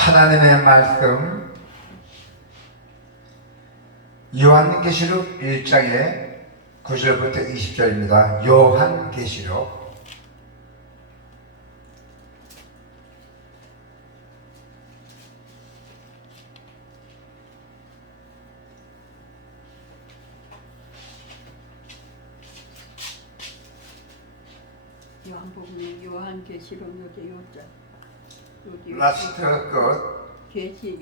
하나님의 말씀 요한계시록 1장의 9절부터 20절입니다. 요한계시록 요한복음의 요한계시록 여기 요자 여기 라스트 끝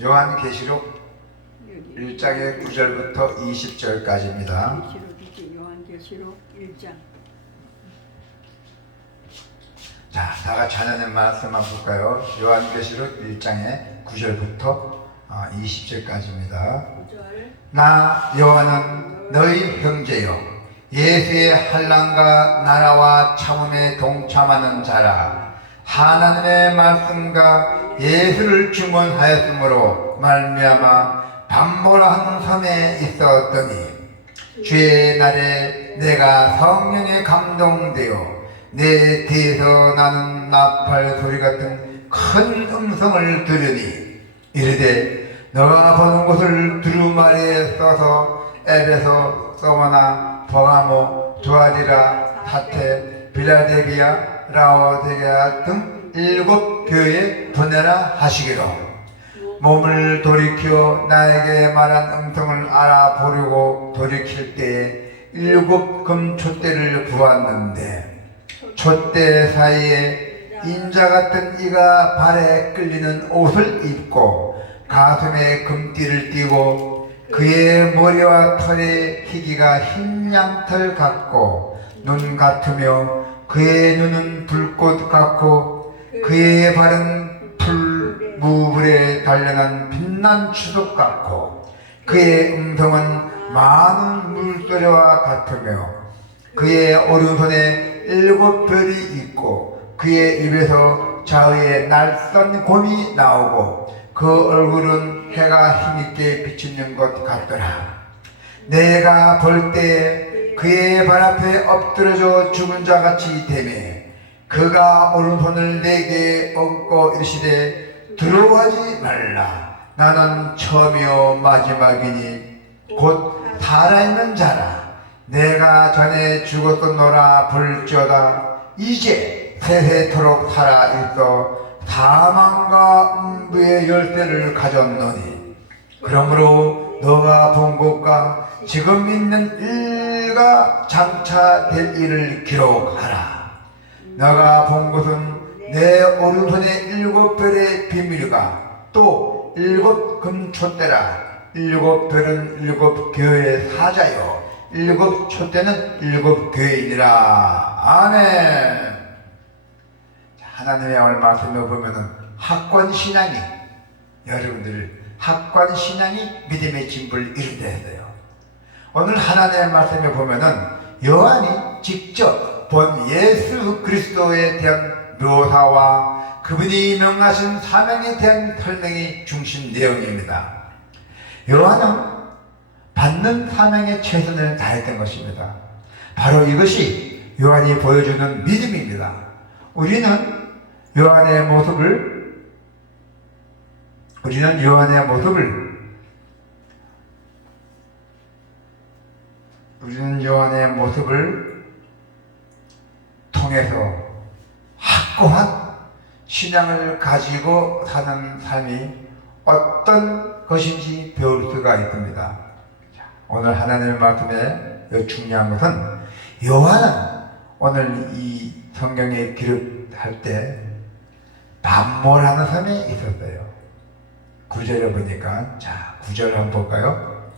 요한계시록 1장의 9절부터 20절까지입니다. 계시록이지 요한계시록 1장. 자, 다 같이 하나님 말씀 한번 볼까요? 요한계시록 1장의 9절부터 20절까지입니다. 9절. 나 요한은 너희 형제요 예수의 환난과 나라와 참음에 동참하는 자라. 하나님의 말씀과 예수를 주문하였으므로 말미암아 밤보라한 섬에 있었더니 주의 날에 내가 성령에 감동되어 내 뒤에서 나는 나팔 소리 같은 큰 음성을 들으니 이르되 너가 보는 곳을 두루마리에 써서 에베소, 소마나, 버가모, 두아디라, 사테, 빌라델비아, 라오디게아 등 7 교회에 보내라 하시기로. 몸을 돌이켜 나에게 말한 음성을 알아보려고 돌이킬 때에 7 금촛대를 부었는데 촛대 사이에 인자 같은 이가 발에 끌리는 옷을 입고 가슴에 금띠를 띠고 그의 머리와 털의 희기가 흰 양털 같고 눈 같으며 그의 눈은 불꽃 같고 그의 발은 풀무불에 단련한 빛난 추석 같고 그의 음성은 많은 물소리와 같으며 그의 오른손에 7 별이 있고 그의 입에서 자의의 날선 곰이 나오고 그 얼굴은 해가 힘있게 비치는 것 같더라. 내가 볼 때 그의 발 앞에 엎드려져 죽은 자같이 되매 그가 오른손을 내게 얹고 이르시되 두려워하지 말라. 나는 처음이요 마지막이니 곧 살아있는 자라. 내가 전에 죽었었노라 볼지어다 이제 세세토록 살아있어 사망과 음부의 열쇠를 가졌노니 그러므로 너가 본 것과 지금 있는 일과 장차 될 일을 기록하라. 너가 본 것은 내 오른손에 7 별의 비밀과 또 7 금촛대라. 7 별은 7 교회의 사자요 7 촛대는 7 교회이니라. 아멘. 하나님의 오늘 말씀을 보면은 학관신앙이 여러분들 학관신앙이 믿음의 진보를 이룬다 했어요. 오늘 하나님의 말씀을 보면은 요한이 직접 본 예수 그리스도에 대한 묘사와 그분이 명하신 사명에 대한 설명이 중심 내용입니다. 요한은 받는 사명에 최선을 다했던 것입니다. 바로 이것이 요한이 보여주는 믿음입니다. 우리는 요한의 모습을 통해서 확고한 신앙을 가지고 사는 삶이 어떤 것인지 배울 수가 있습니다. 오늘 하나님의 말씀에 중요한 것은 요한은 오늘 이 성경에 기록할 때 밤몰하는 섬에 있었어요. 9절에 보니까, 자 9절 한번 볼까요?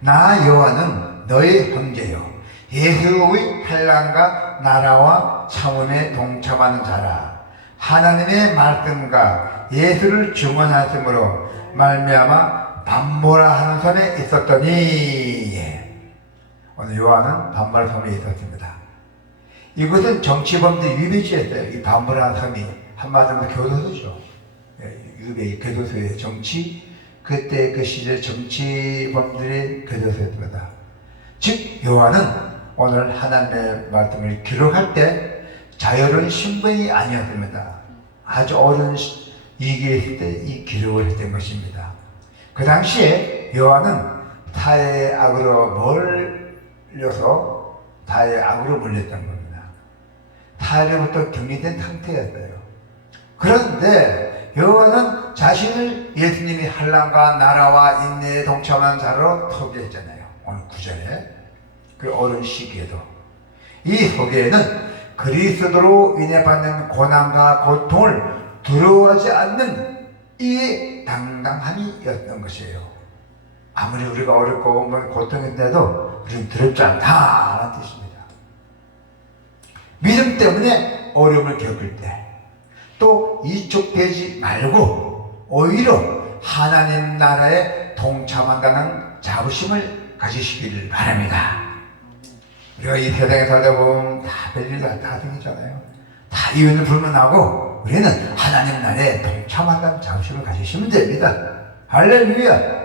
나 요한은 너의 형제요 예수의 환난과 나라와 참음에 동참하는 자라. 하나님의 말씀과 예수를 증언하심으로 말미암아 밤몰아 하는 섬에 있었더니. 오늘 요한은 밤몰 섬에 있었습니다. 이곳은 정치범들 유배지였어요. 이 밤몰아 섬이 한마디로 교도소죠. 유배 교도소의 정치, 그때 그 시절 정치범들의 교도소였습니다. 즉 요한은 오늘 하나님의 말씀을 기록할 때 자유로운 신분이 아니었습니다. 아주 어려운 이기했을 때 이 기록을 했던 것입니다. 그 당시에 여호와는 타의 악으로 몰려서 타의 악으로 몰렸던 겁니다. 타로부터 격리된 상태였어요. 그런데 여호와는 자신을 예수님이 한란과 나라와 인내에 동참한 자로 소개했잖아요. 오늘 9절에 그 어려운 시기에도 이 소개에는 그리스도로 인해 받는 고난과 고통을 두려워하지 않는 이 당당함이었던 것이에요. 아무리 우리가 어렵고 고통인데도 우리는 두렵지 않다는 뜻입니다. 믿음 때문에 어려움을 겪을 때 또 이쪽되지 말고 오히려 하나님 나라에 동참한다는 자부심을 가지시기를 바랍니다. 우리가 이 세상에 살다 보면 다 별일 다 생기잖아요. 다 이윤을 불문하고 우리는 하나님 나라에 동참한다는 자부심을 가지시면 됩니다. 할렐루야.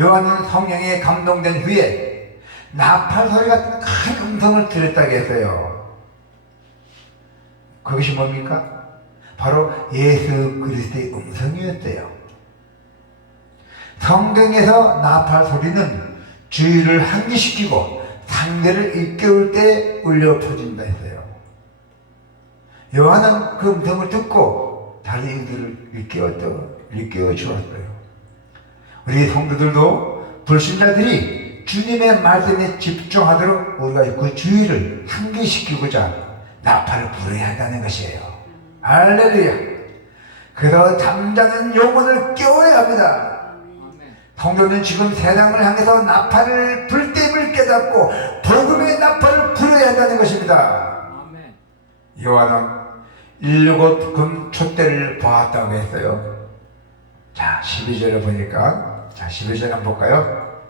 요한은 성령에 감동된 후에 나팔 소리 같은 큰 음성을 들었다고 했어요. 그것이 뭡니까? 바로 예수 그리스도의 음성이었대요. 성경에서 나팔 소리는 주의를 환기시키고 상대를 일깨울 때 울려 퍼진다 했어요. 요한은 그 음성을 듣고 다른 이들을 일깨워 주었어요. 우리 성도들도 불신자들이 주님의 말씀에 집중하도록 우리가 그 주의를 환기시키고자 나팔을 불어야 한다는 것이에요. 할렐루야. 그래서 잠자는 영혼을 깨워야 합니다. 성도는 지금 세상을 향해서 나팔을 불 땜을 깨닫고 복음의 나팔을 불어야 한다는 것입니다. 요한은 7 금촛대를 보았다고 했어요. 자, 12절을 보니까, 자, 11절 한번 볼까요?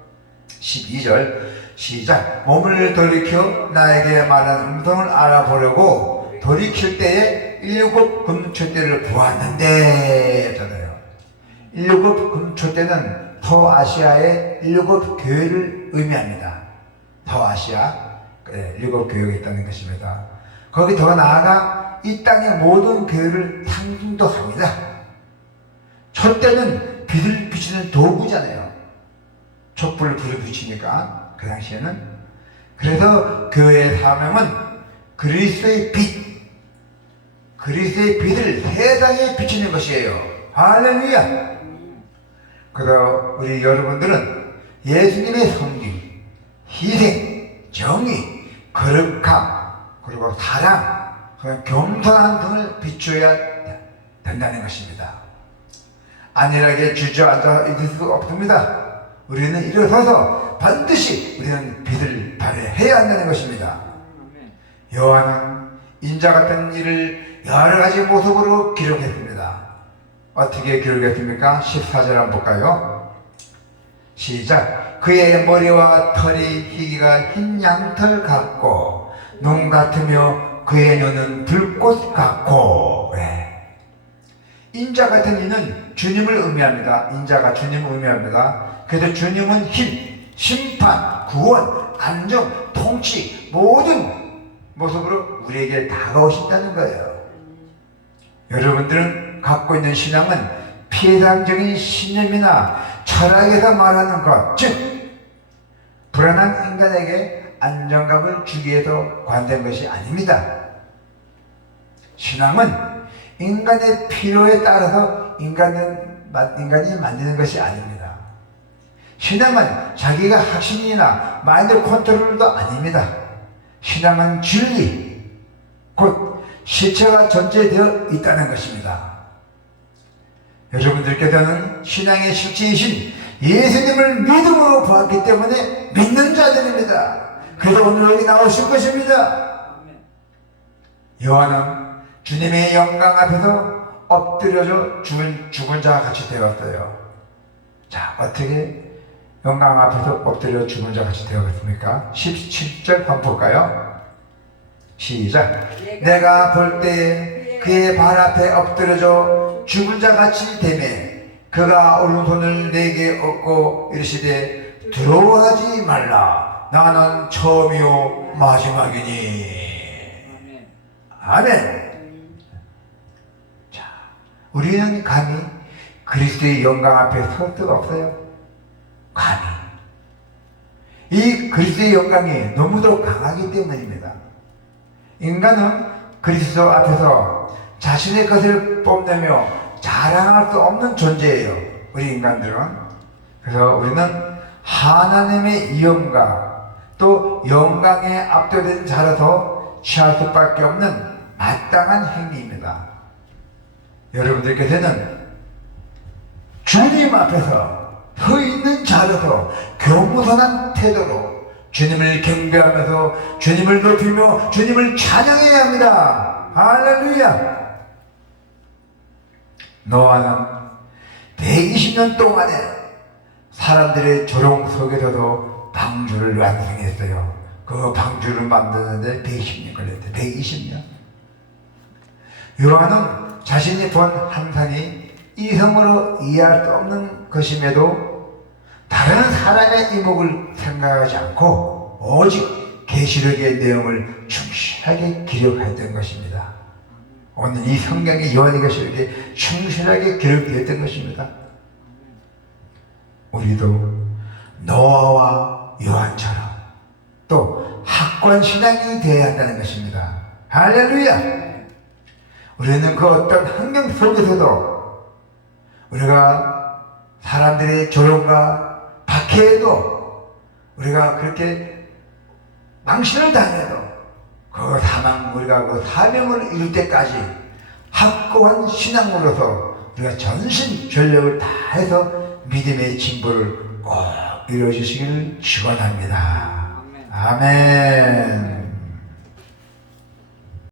12절 시작. 몸을 돌이켜 나에게 말하는 음성을 알아보려고 돌이킬 때에 7 금촛대를 보았는데 했잖아요. 7 금촛대는 서아시아의 7 교회를 의미합니다. 서아시아 7 교회가 있다는 것입니다. 거기 더 나아가 이 땅의 모든 교회를 상징도 합니다. 촛대는 빛을 비추는 도구잖아요. 촛불을 불을 비추니까 그 당시에는. 그래서 교회의 사명은 그리스도의 빛, 그리스도의 빛을 세상에 비추는 것이에요. 할렐루야. 그래서 우리 여러분들은 예수님의 섬김, 희생, 정의, 거룩함, 그리고 사랑, 겸손한 등을 비춰야 된다는 것입니다. 안일하게 주저앉아 있을 수 없습니다. 우리는 일어서서 반드시 우리는 빛을 발휘해야 한다는 것입니다. 요한은 인자 같은 일을 여러 가지 모습으로 기록했습니다. 어떻게 기록했습니까? 14절 한번 볼까요? 시작. 그의 머리와 털이 희기가 흰 양털 같고 눈 같으며 그의 눈은 불꽃 같고. 네. 인자 같은 이는 주님을 의미합니다. 인자가 주님을 의미합니다. 그래서 주님은 힘, 심판, 구원, 안정, 통치 모든 모습으로 우리에게 다가오신다는 거예요. 여러분들은 갖고 있는 신앙은 피해상적인 신념이나 철학에서 말하는 것, 즉 불안한 인간에게 안정감을 주기 위해서 관된 것이 아닙니다. 신앙은 인간의 필요에 따라서 인간이 만드는 것이 아닙니다. 신앙은 자기가 확신이나 마인드 컨트롤도 아닙니다. 신앙은 진리, 곧 실체가 전제되어 있다는 것입니다. 여러분들께서는 신앙의 실체이신 예수님을 믿음으로 보았기 때문에 믿는 자들입니다. 그래서 오늘 여기 나오실 것입니다. 요한은 주님의 영광 앞에서 엎드려져 죽은 자와 같이 되었어요. 자, 어떻게 영광 앞에서 엎드려 죽은 자와 같이 되었습니까? 17절 한번 볼까요? 시작. 내가 볼 때 그의 발 앞에 엎드려져 죽은 자 같이 되매 그가 오른손을 내게 얻고 이르시되 두려워하지 말라. 나는 처음이요 마지막이니. 아멘. 자, 우리는 감히 그리스도의 영광 앞에 설 수가 없어요. 감히. 이 그리스도의 영광이 너무도 강하기 때문입니다. 인간은 그리스도 앞에서 자신의 것을 뽐내며 자랑할 수 없는 존재예요. 우리 인간들은. 그래서 우리는 하나님의 위엄과 또 영광에 압도된 자라서 취할 수밖에 없는 마땅한 행위입니다. 여러분들께서는 주님 앞에서 서 있는 자로서 겸손한 태도로 주님을 경배하면서 주님을 높이며 주님을 찬양해야 합니다. 할렐루야. 노아는 120년 동안에 사람들의 조롱 속에서도 방주를 완성했어요. 그 방주를 만드는데 120년 걸렸대요. 120년. 요한은 자신이 본 환상이 이성으로 이해할 수 없는 것임에도 다른 사람의 이목을 생각하지 않고 오직 계시록의 내용을 충실하게 기록했던 것입니다. 오늘 이 성경의 요한계시록에 충실하게 기록되었던 것입니다. 우리도 노아와 요한처럼 또 확고한 신앙이 되어야 한다는 것입니다. 할렐루야. 우리는 그 어떤 환경 속에서도 우리가 사람들의 조롱과 박해에도 우리가 그렇게 망신을 당해도 그 우리가 그 사명을 이룰 때까지 확고한 신앙으로서 우리가 전신 전력을 다해서 믿음의 진보를 꼭 이루어주시기를 축원합니다. 아멘.